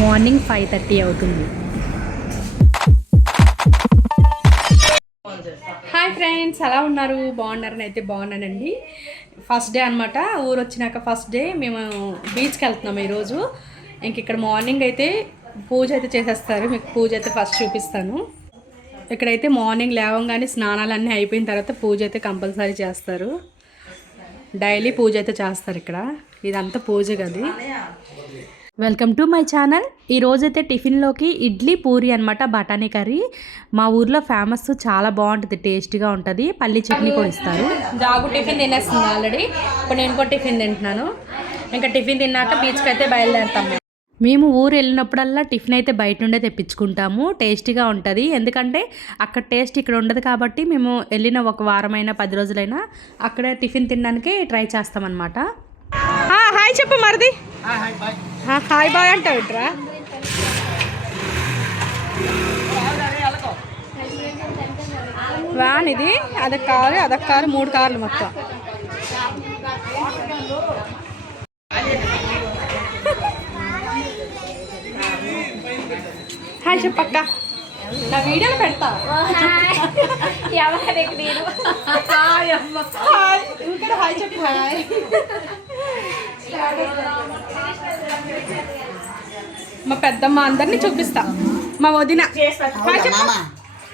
Morning 5:30 అవుతుంది. Hi friends, ఎలా ఉన్నారు? బాగున్నారని అయితే బాగున్నానండి. ఫస్ట్ డే అనమాట, ఊరు వచ్చినాక ఫస్ట్ డే మేము బీచ్కి వెళ్తున్నాము ఈరోజు. ఇంక ఇక్కడ మార్నింగ్ అయితే పూజ అయితే చేసేస్తారు. మీకు పూజ అయితే ఫస్ట్ చూపిస్తాను. ఇక్కడైతే మార్నింగ్ లేవగానే స్నానాలన్నీ అయిపోయిన తర్వాత పూజ అయితే కంపల్సరీ చేస్తారు. డైలీ పూజ అయితే చేస్తారు ఇక్కడ. ఇదంతా పూజ గది. Welcome to my channel. ఈరోజైతే టిఫిన్లోకి ఇడ్లీ పూరి అనమాట, బఠానీ కర్రీ. మా ఊర్లో ఫేమస్, చాలా బాగుంటుంది, టేస్టీగా ఉంటుంది. పల్లి చట్నీ కూడా ఇస్తారు. జాగు టిఫిన్ తినేస్తుంది ఆల్రెడీ. ఇప్పుడు నేను కూడా టిఫిన్ తింటున్నాను. ఇంకా టిఫిన్ తిన్నాక బీచ్కి అయితే బయలుదేరుతాము. మేము ఊరు వెళ్ళినప్పుడల్లా టిఫిన్ అయితే బయట నుండే తెప్పించుకుంటాము. టేస్టీగా ఉంటుంది, ఎందుకంటే అక్కడ టేస్ట్ ఇక్కడ ఉండదు కాబట్టి మేము వెళ్ళిన ఒక వారమైనా 10 రోజులైనా అక్కడే టిఫిన్ తినడానికి ట్రై చేస్తామన్నమాట. హాయ్ చెప్పు మరిది. హాయ్ బాయ్ అంటావు ఇట్రా. వ్యాన్ ఇది, అదొక కారు 3 కార్లు మొత్తం. హాయ్ చెప్పక్క, నా వీడియోలో పెడతా. ఇంకా హాయ్ చెప్పు. హాయ్. మా పెద్దమ్మ అందరినీ చూపిస్తా. మా వదిన హాయ్ చెప్పు.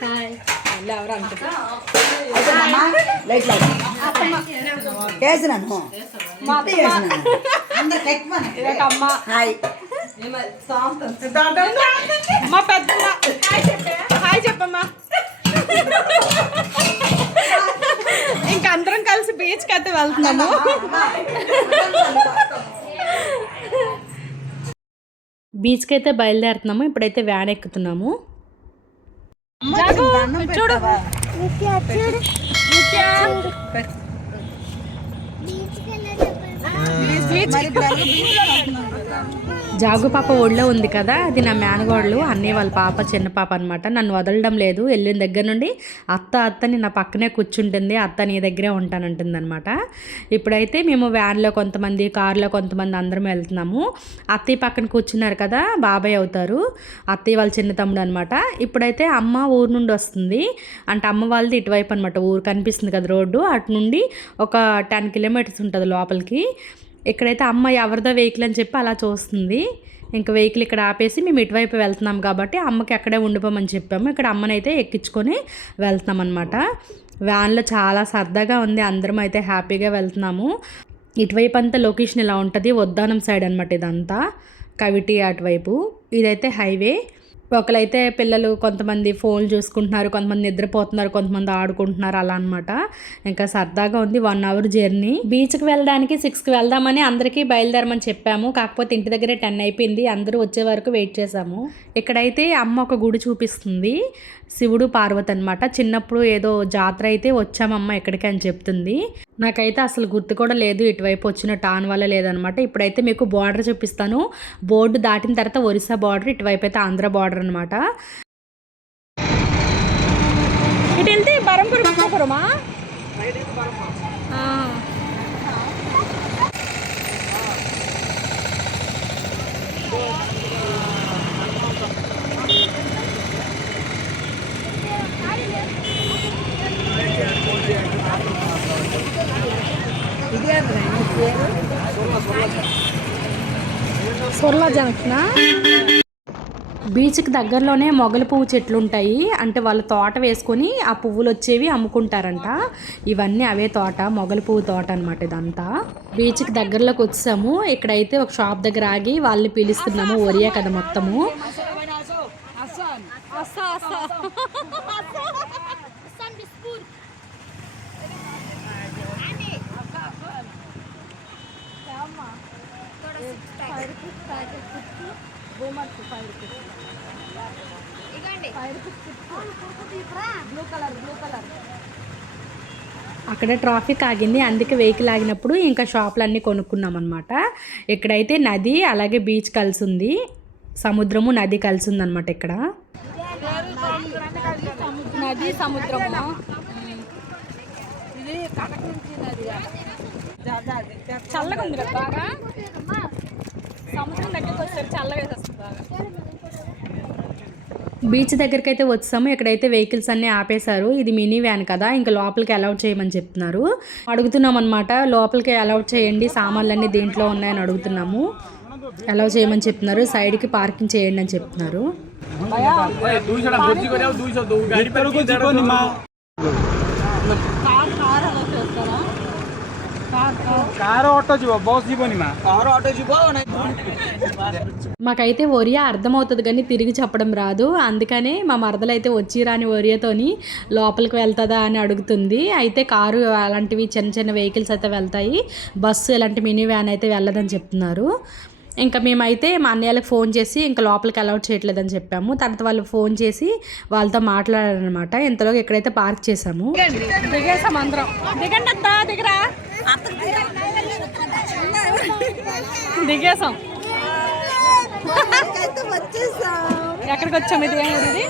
హాయ్. ఎవరు అంటారు? అమ్మ హాయ్. మా పెద్దమ్మ హాయ్ చెప్పమ్మా. ఇంకా అందరం కలిసి బీచ్కి అయితే వెళ్తున్నాము. బీచ్కి అయితే బయలుదేరుతున్నాము. ఇప్పుడైతే వ్యాన్ ఎక్కుతున్నాము. చూడు జాగు పాప ఒళ్ళో ఉంది కదా, అది నా మేనగోడలు, అన్నయ్య వాళ్ళ పాప, చిన్న పాప అనమాట. నన్ను వదలడం లేదు. వెళ్ళిన దగ్గర నుండి అత్తని నా పక్కనే కూర్చుంటుంది. అత్త నీ దగ్గరే ఉంటానంటుంది అనమాట. ఇప్పుడైతే మేము వ్యాన్లో కొంతమంది, కారులో కొంతమంది అందరం వెళ్తున్నాము. అత్తయ్య పక్కన కూర్చున్నారు కదా, బాబాయ్ అవుతారు. అత్తయ్య వాళ్ళ చిన్న తమ్ముడు అనమాట. ఇప్పుడైతే అమ్మ ఊరు నుండి వస్తుంది. అంటే అమ్మ వాళ్ళది ఇటువైపు అనమాట. ఊరు కనిపిస్తుంది కదా రోడ్డు, అటు నుండి ఒక 10 కిలోమీటర్స్ ఉంటుంది లోపలికి. ఇక్కడైతే అమ్మ ఎవరిదో వెహికల్ అని చెప్పి అలా చూస్తుంది. ఇంకా వెహికల్ ఇక్కడ ఆపేసి మేము ఇటువైపు వెళ్తున్నాం కాబట్టి అమ్మకి అక్కడే ఉండిపోమని చెప్పాము. ఇక్కడ అమ్మనైతే ఎక్కించుకొని వెళ్తున్నాం అనమాట. వ్యాన్లో చాలా సరదాగా ఉంది. అందరం అయితే హ్యాపీగా వెళ్తున్నాము. ఇటువైపు అంతా లొకేషన్ ఇలా ఉంటుంది. వద్దానం సైడ్ అనమాట ఇదంతా, కవిటి అటువైపు. ఇదైతే హైవే. ఒకరైతే పిల్లలు కొంతమంది ఫోన్లు చూసుకుంటున్నారు, కొంతమంది నిద్రపోతున్నారు, కొంతమంది ఆడుకుంటున్నారు, అలా అనమాట. ఇంకా సరదాగా ఉంది. 1 అవర్ జర్నీ. బీచ్కి వెళ్ళడానికి 6కి వెళ్దామని అందరికీ బయలుదేరమని చెప్పాము. కాకపోతే ఇంటి దగ్గరే 10 అయిపోయింది. అందరూ వచ్చే వరకు వెయిట్ చేసాము. ఇక్కడైతే అమ్మ ఒక గుడి చూపిస్తుంది, శివుడు పార్వతి అనమాట. చిన్నప్పుడు ఏదో జాతర అయితే వచ్చామమ్మ ఇక్కడికి అని చెప్తుంది. నాకైతే అసలు గుర్తు కూడా లేదు, ఇటువైపు వచ్చిన టాన్ వల్ల లేదనమాట. ఇప్పుడైతే మీకు బార్డర్ చూపిస్తాను. బోర్డు దాటిన తర్వాత ఒరిస్సా బార్డర్, ఇటువైపు అయితే ఆంధ్ర బార్డర్ అనమాట. ఇటు వెళ్తే బరంపురమా. సొర్లా జంక్షనా. బీచ్కి దగ్గరలోనే మొగల పువ్వు చెట్లు ఉంటాయి. అంటే వాళ్ళ తోట వేసుకొని ఆ పువ్వులు వచ్చేవి అమ్ముకుంటారంట. ఇవన్నీ అవే తోట, మొగల పువ్వు తోట అనమాట ఇదంతా. బీచ్కి దగ్గరలోకి వచ్చాము. ఇక్కడైతే ఒక షాప్ దగ్గర ఆగి వాళ్ళని పిలుస్తున్నాము. ఒరియా కదా మొత్తము. అక్కడ ట్రాఫిక్ ఆగింది, అందుకే వెహికల్ ఆగినప్పుడు ఇంకా షాపులు అన్నీ కొనుక్కున్నాం అనమాట. ఇక్కడైతే నది అలాగే బీచ్ కలిసి ఉంది, సముద్రము నది కలిసి ఉంది అనమాట. ఇక్కడ నది సముద్రము. చల్లగా ఉంది కదా బాగా. సముద్రం దగ్గరికి వచ్చేసరికి చల్లగా వేసేస్తుంది బాగా. బీచ్ దగ్గరికి అయితే వచ్చాము. ఇక్కడైతే వెహికల్స్ అన్నీ ఆపేశారు. ఇది మినీ వ్యాన్ కదా, ఇంకా లోపలికి అలౌట్ చేయమని చెప్తున్నారు. అడుగుతున్నాం అనమాట, లోపలికి అలౌట్ చేయండి, సామాన్లన్నీ దీంట్లో ఉన్నాయని అడుగుతున్నాము. అలౌ చేయమని చెప్తున్నారు. సైడ్కి పార్కింగ్ చేయండి అని చెప్తున్నారు. మాకైతే ఒరియా అర్థమవుతుంది కానీ తిరిగి చెప్పడం రాదు. అందుకనే మా మరదలైతే వచ్చి రాని ఒరియాతోని లోపలికి వెళ్తుందా అని అడుగుతుంది. అయితే కారు అలాంటివి చిన్న చిన్న వెహికల్స్ అయితే వెళ్తాయి, బస్సు ఇలాంటి మినీ వ్యాన్ అయితే వెళ్ళదని చెప్తున్నారు. ఇంకా మేమైతే మా అన్నయ్యలకు ఫోన్ చేసి ఇంకా లోపలికి అలౌట్ చేయట్లేదని చెప్పాము. తర్వాత వాళ్ళు ఫోన్ చేసి వాళ్ళతో మాట్లాడారనమాట. ఇంతలోకి ఎక్కడైతే పార్క్ చేసాము, దిగేసాం అందరం. దిగండి అత్త, దిగరా, దిగేసాం. ఎక్కడికి వచ్చాము? ఇది ఏం ఊరిది?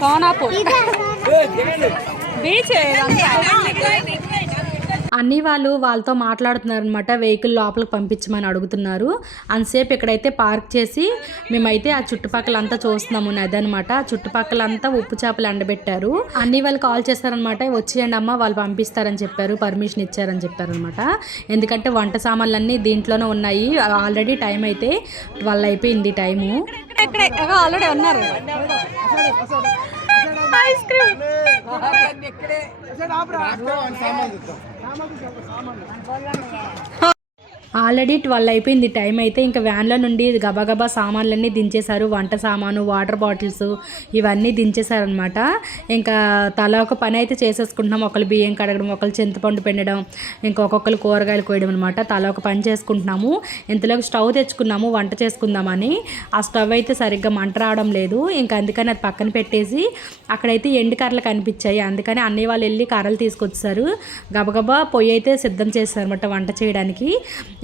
సోనాపూర్ బీచ్. అన్నీ వాళ్ళతో మాట్లాడుతున్నారనమాట. వెహికల్ లోపలికి పంపించమని అడుగుతున్నారు. అంతసేపు ఇక్కడైతే పార్క్ చేసి మేమైతే ఆ చుట్టుపక్కలంతా చూస్తున్నాము. నది అనమాట. చుట్టుపక్కలంతా ఉప్పు చేపలు ఎండబెట్టారు. అన్నీ వాళ్ళు కాల్ చేస్తారనమాట, వచ్చేయండి అమ్మ, వాళ్ళు పంపిస్తారని చెప్పారు, పర్మిషన్ ఇచ్చారని చెప్పారనమాట. ఎందుకంటే వంట సామాన్లన్నీ దీంట్లోనే ఉన్నాయి. ఆల్రెడీ టైం అయితే 12 అయిపోయింది టైము. ఆల్రెడీ ఉన్నారు. ఐస్ క్రీమ్ ఆల్రెడీ 12 అయిపోయింది టైం అయితే. ఇంకా వ్యాన్లో నుండి గబగబా సామాన్లన్నీ దించేశారు. వంట సామాను, వాటర్ బాటిల్స్ ఇవన్నీ దించేశారనమాట. ఇంకా తల ఒక పని అయితే చేసేసుకుంటున్నాం. ఒకళ్ళు బియ్యం కడగడం, ఒకళ్ళు చింతపండు పిండడం, ఇంకొకళ్ళు కూరగాయలు కోయడం అనమాట. తల ఒక పని చేసుకుంటున్నాము. ఇంతలోకి స్టవ్ తెచ్చుకున్నాము వంట చేసుకుందామని. ఆ స్టవ్ అయితే సరిగ్గా మంట రావడం లేదు. ఇంకా అందుకని అది పక్కన పెట్టేసి అక్కడైతే ఎండు కర్రలు కనిపించాయి. అందుకని అన్నయ్య వాళ్ళు వెళ్ళి కర్రలు తీసుకొచ్చారు. గబగబా పొయ్యి అయితే సిద్ధం చేశారనమాట వంట చేయడానికి.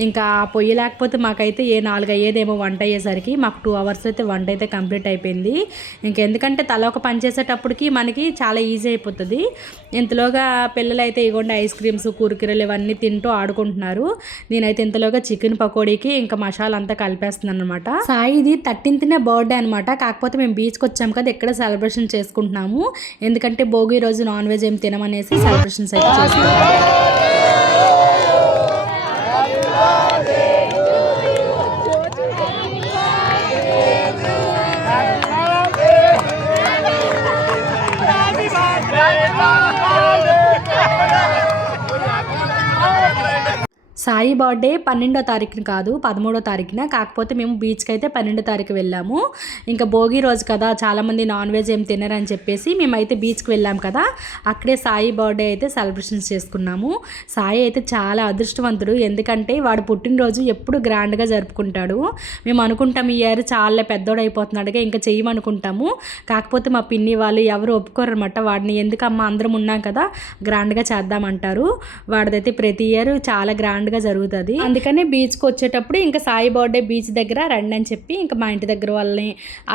ఇంకా పొయ్యి లేకపోతే మాకైతే 4 అయ్యేదేమో వంట అయ్యేసరికి. మాకు 2 అవర్స్ అయితే వంట అయితే కంప్లీట్ అయిపోయింది. ఇంకెందుకంటే తల ఒక పని చేసేటప్పటికి మనకి చాలా ఈజీ అయిపోతుంది. ఇంతలోగా పిల్లలు అయితే ఇగోండి ఐస్ క్రీమ్స్, కుర్కురేలు ఇవన్నీ తింటూ ఆడుకుంటున్నారు. నేనైతే ఇంతలోగా చికెన్ పకోడీకి ఇంకా మసాలా అంతా కలిపేస్తున్నాను అనమాట. సాయి ఇది 13th బర్త్డే అనమాట. కాకపోతే మేము బీచ్కి వచ్చాము కదా, ఇక్కడ సెలబ్రేషన్ చేసుకుంటున్నాము. ఎందుకంటే భోగి రోజు నాన్ వెజ్ ఏం తినమనేసి సెలబ్రేషన్స్ అయితే చేసుకుంటాము. సాయి బర్త్డే 12వ తారీఖున కాదు, 13వ తారీఖున. కాకపోతే మేము బీచ్కి అయితే 12వ తారీఖు వెళ్ళాము. ఇంకా భోగి రోజు కదా, చాలామంది నాన్ వెజ్ ఏం తినరని చెప్పేసి మేమైతే బీచ్కి వెళ్ళాం కదా, అక్కడే సాయి బర్త్డే అయితే సెలబ్రేషన్స్ చేసుకున్నాము. సాయి అయితే చాలా అదృష్టవంతుడు. ఎందుకంటే వాడు పుట్టినరోజు ఎప్పుడు గ్రాండ్గా జరుపుకుంటాడు. మేము అనుకుంటాం ఈ ఇయర్ చాలా పెద్దోడు అయిపోతున్నాడుగా ఇంకా చెయ్యమనుకుంటాము. కాకపోతే మా పిన్ని వాళ్ళు ఎవరు ఒప్పుకోరనమాట. వాడిని ఎందుకమ్మా అందరం ఉన్నాం కదా గ్రాండ్గా చేద్దామంటారు. వాడిదైతే ప్రతి ఇయర్ చాలా గ్రాండ్ జరుగుతుంది. అందుకని బీచ్కి వచ్చేటప్పుడు ఇంకా సాయి బర్త్డే బీచ్ దగ్గర రండి అని చెప్పి ఇంకా మా ఇంటి దగ్గర వాళ్ళని,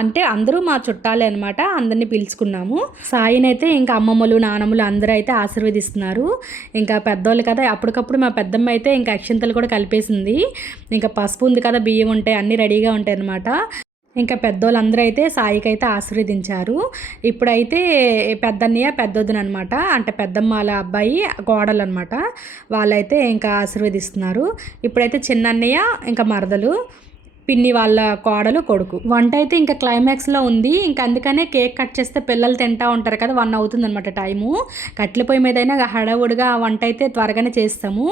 అంటే అందరూ మా చుట్టాలే అనమాట, అందరినీ పిలుచుకున్నాము. సాయిని అయితే ఇంకా అమ్మమ్మలు, నానమ్మలు అందరూ అయితే ఆశీర్వదిస్తున్నారు. ఇంకా పెద్దోళ్ళు కదా, అప్పటికప్పుడు మా పెద్దమ్మ అయితే ఇంకా అక్షింతలు కూడా కలిపేసింది. ఇంకా పసుపు ఉంది కదా, బియ్యం ఉంటాయి, అన్నీ రెడీగా ఉంటాయి అనమాట. ఇంకా పెద్దోళ్ళందరూ అయితే సాయికి అయితే ఆశీర్వదించారు. ఇప్పుడైతే పెద్దన్నయ్య, పెద్దొద్దున అనమాట, అంటే పెద్దమ్మ వాళ్ళ అబ్బాయి కోడలు అనమాట, వాళ్ళైతే ఇంకా ఆశీర్వదిస్తున్నారు. ఇప్పుడైతే చిన్నన్నయ్య, ఇంకా మరదలు, పిన్ని వాళ్ళ కోడలు, కొడుకు. వంట అయితే ఇంకా క్లైమాక్స్లో ఉంది. ఇంకా అందుకనే కేక్ కట్ చేస్తే పిల్లలు తింటూ ఉంటారు కదా, 1 అవుతుంది అనమాట టైము. కట్టెల పొయ్యి మీద అయినా హడావుడిగా వంట అయితే త్వరగానే చేస్తాము.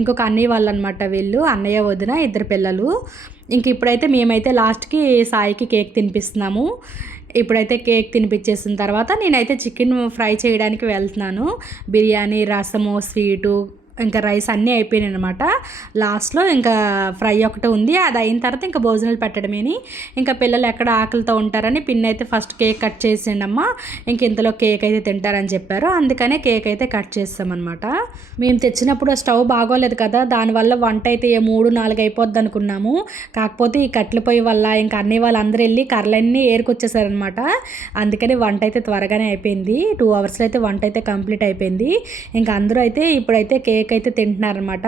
ఇంకొక అన్నయ్య వాళ్ళు అనమాట, వీళ్ళు అన్నయ్య వదిన 2 పిల్లలు. ఇంక ఇప్పుడైతే మేమైతే లాస్ట్కి సాయికి కేక్ తినిపిస్తున్నాము. ఇప్పుడైతే కేక్ తినిపించేసిన తర్వాత నేనైతే చికెన్ ఫ్రై చేయడానికి వెళ్తున్నాను. బిర్యానీ, రసము, స్వీటు, ఇంకా రైస్ అన్నీ అయిపోయినాయి అనమాట. లాస్ట్లో ఇంకా ఫ్రై ఒకటి ఉంది. అది అయిన తర్వాత ఇంకా భోజనాలు పెట్టడమేని. ఇంకా పిల్లలు ఎక్కడ ఆకలితో ఉంటారని పిన్ని అయితే ఫస్ట్ కేక్ కట్ చేసిండమ్మా, ఇంక ఇంతలో కేక్ అయితే తింటారని చెప్పారు. అందుకనే కేక్ అయితే కట్ చేస్తామన్నమాట. మేము తెచ్చినప్పుడు స్టవ్ బాగోలేదు కదా, దానివల్ల వంట అయితే 3-4 అయిపోద్ది అనుకున్నాము. కాకపోతే ఈ కట్టెల పొయ్యి వల్ల ఇంకా అన్ని వాళ్ళందరూ వెళ్ళి కర్రలన్నీ ఏరుకొచ్చేసారనమాట. అందుకని వంట అయితే త్వరగానే అయిపోయింది. 2 అవర్స్లో అయితే వంట అయితే కంప్లీట్ అయిపోయింది. ఇంకా అందరూ అయితే ఇప్పుడైతే కేక్ కేక్ అయితే తింటున్నారనమాట.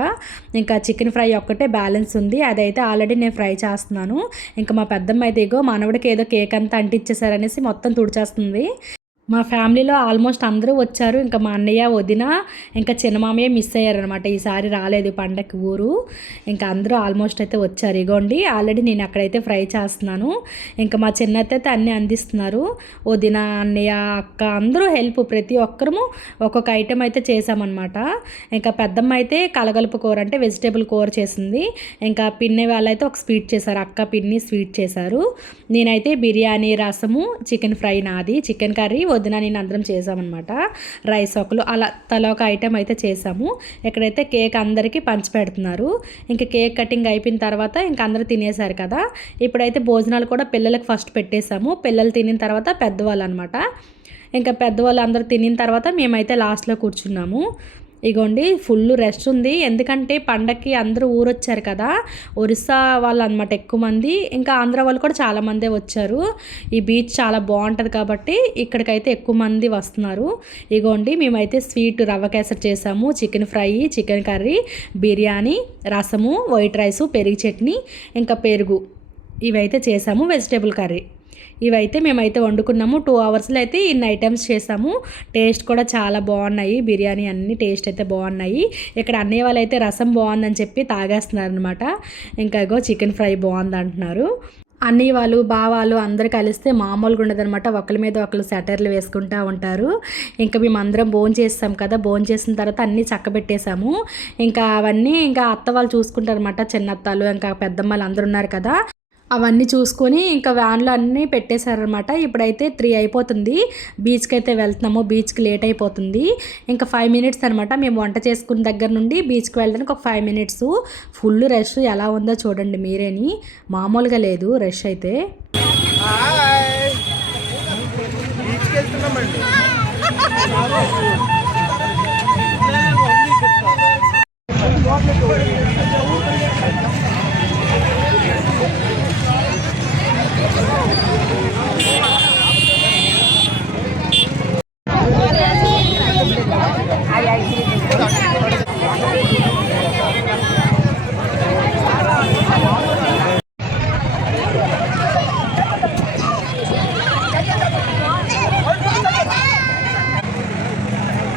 ఇంకా చికెన్ ఫ్రై ఒక్కటే బ్యాలెన్స్ ఉంది, అదైతే ఆల్రెడీ నేను ఫ్రై చేస్తున్నాను. ఇంకా మా పెద్దమ్మ అయితే ఇగో మనవడికి ఏదో కేక్ అంతా అంటించేసారనేసి మొత్తం తుడిచేస్తుంది. మా ఫ్యామిలీలో ఆల్మోస్ట్ అందరూ వచ్చారు. ఇంకా మా అన్నయ్య, వదిన, ఇంకా చిన్నమామయ్య మిస్ అయ్యారనమాట. ఈసారి రాలేదు పండగకి ఊరు. ఇంకా అందరూ ఆల్మోస్ట్ అయితే వచ్చారు. ఇగోండి ఆల్రెడీ నేను అక్కడైతే ఫ్రై చేస్తున్నాను. ఇంకా మా చిన్నత్త అయితే అన్నీ అందిస్తున్నారు. వదిన, అన్నయ్య, అక్క అందరూ హెల్ప్, ప్రతి ఒక్కరము ఒక్కొక్క ఐటెం అయితే చేసామన్నమాట. ఇంకా పెద్దమ్మ అయితే కలగలుపు కూర అంటే వెజిటేబుల్ కూర చేసింది. ఇంకా పిన్ని వాళ్ళైతే ఒక స్వీట్ చేశారు, అక్క పిన్ని స్వీట్ చేశారు. నేనైతే బిర్యానీ, రసము, చికెన్ ఫ్రై నాది, చికెన్ కర్రీ వదిన నేను అందరం చేసామన్నమాట. రైస్ ఒకలు అలా తల ఒక ఐటెం అయితే చేసాము. ఎక్కడైతే కేక్ అందరికీ పంచి పెడుతున్నారు. ఇంకా కేక్ కటింగ్ అయిపోయిన తర్వాత ఇంకా అందరూ తినేశారు కదా. ఇప్పుడైతే భోజనాలు కూడా పిల్లలకు ఫస్ట్ పెట్టేశాము. పిల్లలు తినిన తర్వాత పెద్దవాళ్ళు అనమాట. ఇంకా పెద్దవాళ్ళు అందరూ తినిన తర్వాత మేమైతే లాస్ట్లో కూర్చున్నాము. ఇగోండి ఫుల్ రెస్ట్ ఉంది, ఎందుకంటే పండగకి అందరూ ఊరొచ్చారు కదా. ఒరిస్సా వాళ్ళు అనమాట ఎక్కువ మంది, ఇంకా ఆంధ్ర వాళ్ళు కూడా చాలామందే వచ్చారు. ఈ బీచ్ చాలా బాగుంటుంది కాబట్టి ఇక్కడికైతే ఎక్కువ మంది వస్తున్నారు. ఇగోండి మేమైతే స్వీట్ రవ్వ కేసరి చేసాము, chicken fry, chicken curry, biryani, రసము, వైట్ రైసు, పెరుగు చట్నీ, ఇంకా పెరుగు ఇవైతే చేసాము. వెజిటేబుల్ కర్రీ ఇవైతే మేమైతే వండుకున్నాము. 2 అవర్స్లో అయితే ఇన్ని ఐటమ్స్ చేసాము. టేస్ట్ కూడా చాలా బాగున్నాయి. బిర్యానీ అన్ని టేస్ట్ అయితే బాగున్నాయి. ఇక్కడ అన్నయ్య వాళ్ళు అయితే రసం బాగుందని చెప్పి తాగేస్తున్నారు అనమాట. ఇంకా ఇగో చికెన్ ఫ్రై బాగుంది అంటున్నారు. అన్నయ్య వాళ్ళు, బావాళ్ళు అందరూ కలిస్తే మామూలుగా ఉండదనమాట. ఒకరి మీద ఒకరు సెటర్లు వేసుకుంటూ ఉంటారు. ఇంకా మేము అందరం భోంచేస్తాం కదా, భోంచేసిన తర్వాత అన్నీ చక్కబెట్టేసాము. ఇంకా అవన్నీ ఇంకా అత్త వాళ్ళు చూసుకుంటారు అనమాట. చిన్నత్తాలు ఇంకా పెద్దమ్మలు అందరూ ఉన్నారు కదా, అవన్నీ చూసుకొని ఇంకా వ్యాన్లో అన్నీ పెట్టేశారనమాట. ఇప్పుడైతే 3 అయిపోతుంది, బీచ్కి అయితే వెళ్తున్నాము. బీచ్కి లేట్ అయిపోతుంది. ఇంకా 5 మినిట్స్ అనమాట మేము వంట చేసుకున్న దగ్గర నుండి బీచ్కి వెళ్ళడానికి ఒక 5 మినిట్స్. ఫుల్ రష్ ఎలా ఉందో చూడండి మీరేని, మామూలుగా లేదు రష్ అయితే.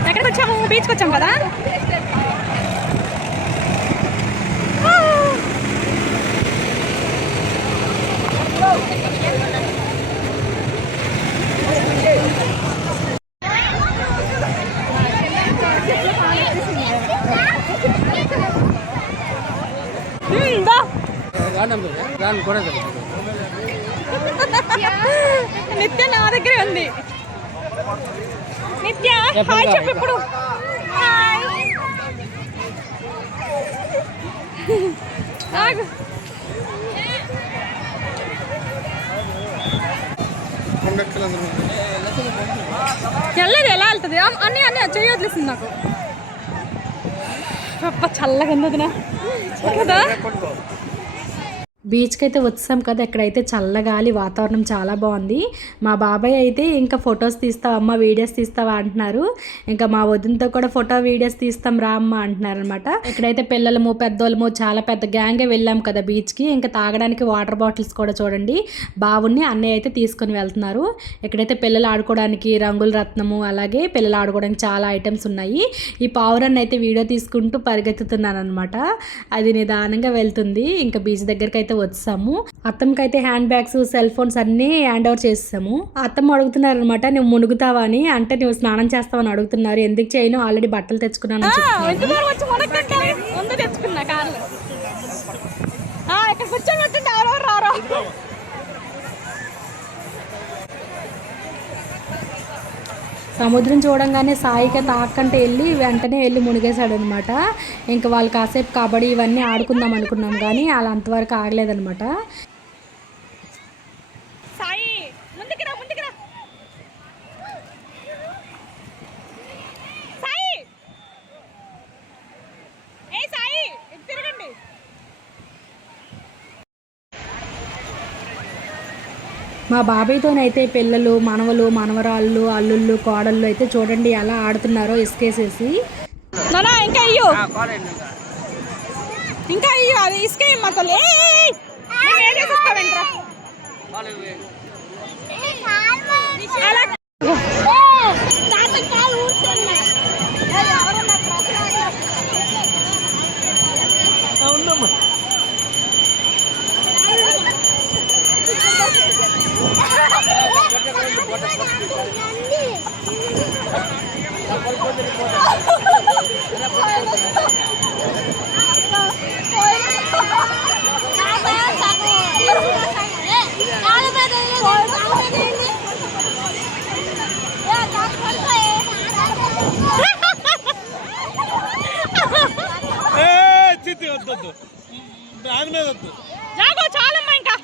ఎక్కడికి వచ్చాము? బీచ్కి వచ్చాము కదా. నిత్య నా దగ్గరే ఉంది. నిత్య హాయ్ చెప్పు ఇప్పుడు. వెళ్ళదు, ఎలా వెళ్తుంది? అన్నీ అన్నీ చేయొద్దు నాకు. చల్లగా ఉంది కదా. బీచ్కి అయితే వచ్చాం కదా, ఇక్కడైతే చల్లగాలి, వాతావరణం చాలా బాగుంది. మా బాబాయ్ అయితే ఇంకా ఫొటోస్ తీస్తావా అమ్మ, వీడియోస్ తీస్తావా అంటున్నారు. ఇంకా మా వదినతో కూడా ఫోటో వీడియోస్ తీస్తాం రా అమ్మ అంటున్నారు అనమాట. ఇక్కడైతే పిల్లలము పెద్దోళ్ళము చాలా పెద్ద గ్యాంగే వెళ్ళాం కదా బీచ్కి. ఇంకా తాగడానికి వాటర్ బాటిల్స్ కూడా చూడండి బావుని అన్నయ్య అయితే తీసుకొని వెళ్తున్నారు. ఇక్కడైతే పిల్లలు ఆడుకోవడానికి రంగుల రత్నము, అలాగే పిల్లలు ఆడుకోవడానికి చాలా ఐటమ్స్ ఉన్నాయి. ఈ పావురాన్ని అయితే వీడియో తీసుకుంటూ పరిగెత్తుతున్నాను అనమాట. అది నిదానంగా వెళ్తుంది. ఇంకా బీచ్ దగ్గరికి అయితే వచ్చాము. అత్తమ్మకైతే హ్యాండ్ బ్యాగ్స్, సెల్ ఫోన్స్ అన్నీ హ్యాండ్ ఓవర్ చేసాము. అత్తమ్మ అడుగుతున్నారు అనమాట, నువ్వు మునుగుతావా అని. అంటే నువ్వు స్నానం చేస్తావని అడుగుతున్నారు. ఎందుకు చేయను, ఆల్రెడీ బట్టలు తెచ్చుకున్నాను. సముద్రం చూడంగానే సాయికి తాకంటే వెళ్ళి వెంటనే వెళ్ళి మునిగేశాడు అనమాట. ఇంకా వాళ్ళు కాసేపు కబడ్డీ ఇవన్నీ ఆడుకుందాం అనుకున్నాం, కానీ అలా అంతవరకు ఆగలేదనమాట. మా బాబాయ్తోనైతే పిల్లలు, మనవలు, మనవరాళ్ళు, అల్లుళ్ళు, కోడళ్ళు అయితే చూడండి ఎలా ఆడుతున్నారో ఇసుకేసేసి. నానా ఇంకా అయ్యో ఇంకా అయ్యో అది ఇసుకే మాతోలే చాలమ్మా ఇంకా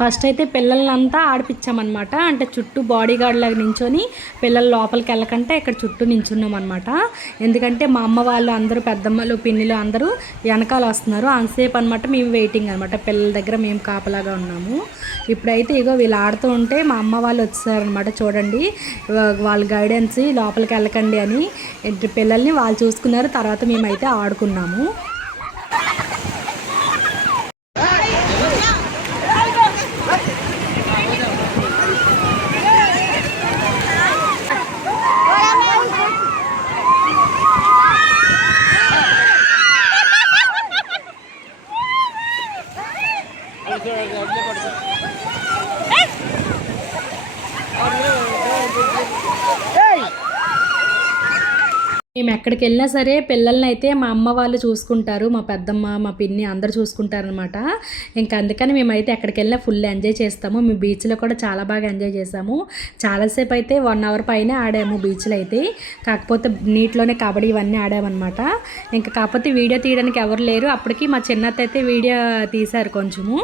ఫస్ట్ అయితే పిల్లలంతా ఆడిపించామన్నమాట. అంటే చుట్టూ బాడీ గార్డ్ లాగా నించొని పిల్లలు లోపలికి వెళ్ళకంటే ఇక్కడ చుట్టూ నించున్నాం అనమాట. ఎందుకంటే మా అమ్మ వాళ్ళు అందరూ పెద్దమ్మలు పిన్నిలు అందరూ వెనకాల వస్తున్నారు. అంతసేపు అనమాట మేము వెయిటింగ్ అనమాట. పిల్లల దగ్గర మేము కాపలాగా ఉన్నాము. ఇప్పుడైతే ఇగో వీళ్ళు ఆడుతూ ఉంటే మా అమ్మ వాళ్ళు వచ్చారనమాట. చూడండి వాళ్ళ గైడెన్స్ లోపలికి వెళ్ళకండి అని పిల్లల్ని వాళ్ళు చూసుకున్నారు. తర్వాత మేమైతే ఆడుకున్నాము. మేము ఎక్కడికి వెళ్ళినా సరే పిల్లల్ని అయితే మా అమ్మ వాళ్ళు చూసుకుంటారు. మా పెద్దమ్మ మా పిన్ని అందరు చూసుకుంటారనమాట. ఇంకా అందుకని మేమైతే ఎక్కడికి వెళ్ళినా ఫుల్ ఎంజాయ్ చేస్తాము. మేము బీచ్లో కూడా చాలా బాగా ఎంజాయ్ చేసాము. చాలాసేపు అయితే 1 అవర్ పైనే ఆడాము బీచ్లో అయితే. కాకపోతే నీటిలోనే కబడ్డీ ఇవన్నీ ఆడామన్నమాట. ఇంకా కాకపోతే వీడియో తీయడానికి ఎవరు లేరు. అప్పటికి మా చిన్నత్త అయితే వీడియో తీశారు కొంచెము.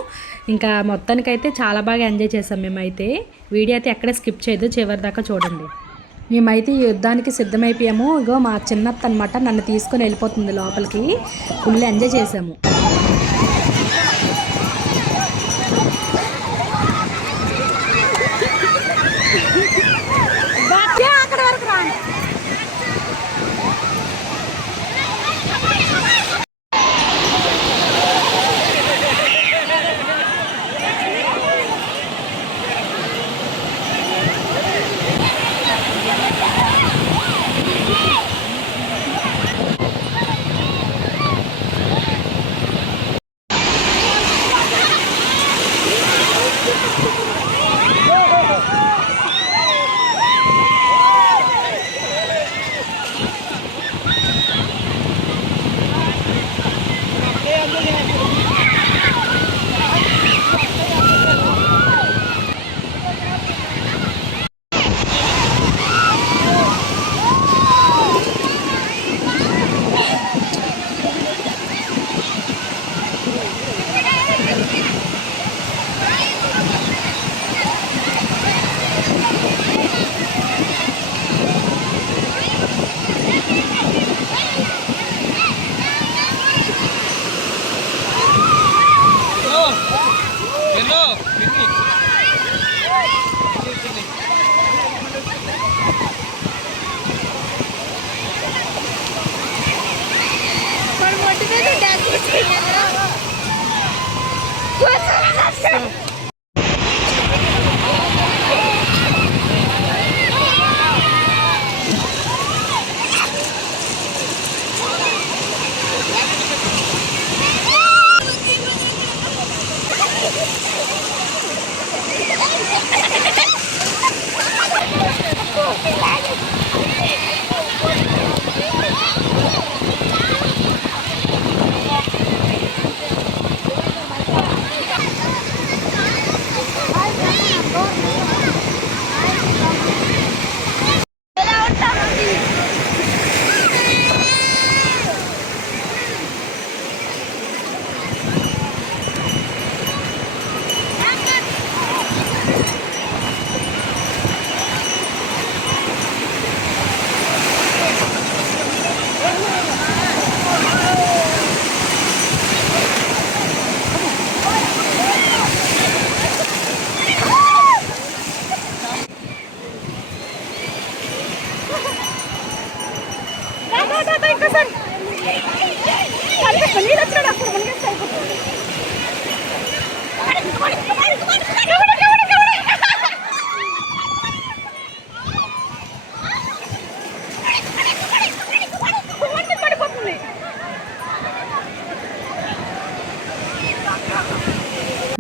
ఇంకా మొత్తానికైతే చాలా బాగా ఎంజాయ్ చేసాం మేమైతే. వీడియో అయితే ఎక్కడ స్కిప్ చేయదు, చివరి దాకా చూడండి. మేమైతే ఈ యుద్ధానికి సిద్ధమైపోయాము. ఇగో మా చిన్నత్త అనమాట నన్ను తీసుకొని వెళ్ళిపోతుంది లోపలికి. ఫుల్ ఎంజాయ్ చేసాము.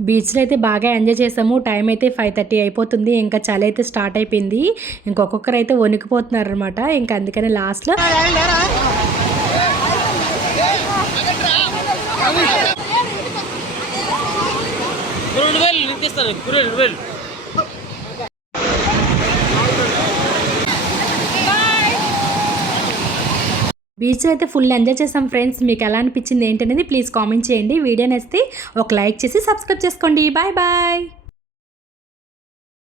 బీచ్లో అయితే బాగా ఎంజాయ్ చేసాము. టైం అయితే 5:30 అయిపోతుంది. ఇంకా చలి అయితే స్టార్ట్ అయిపోయింది. ఇంకొకరు అయితే వణికిపోతున్నారు అనమాట. ఇంకా అందుకని లాస్ట్లో బీచ్ అయితే ఫుల్ ఎంజాయ్ చేసాం ఫ్రెండ్స్. మీకు ఎలా అనిపించింది ఏంటనేది ప్లీజ్ కామెంట్ చేయండి. వీడియో నచ్చితే ఒక లైక్ చేసి సబ్స్క్రైబ్ చేసుకోండి. Bye bye.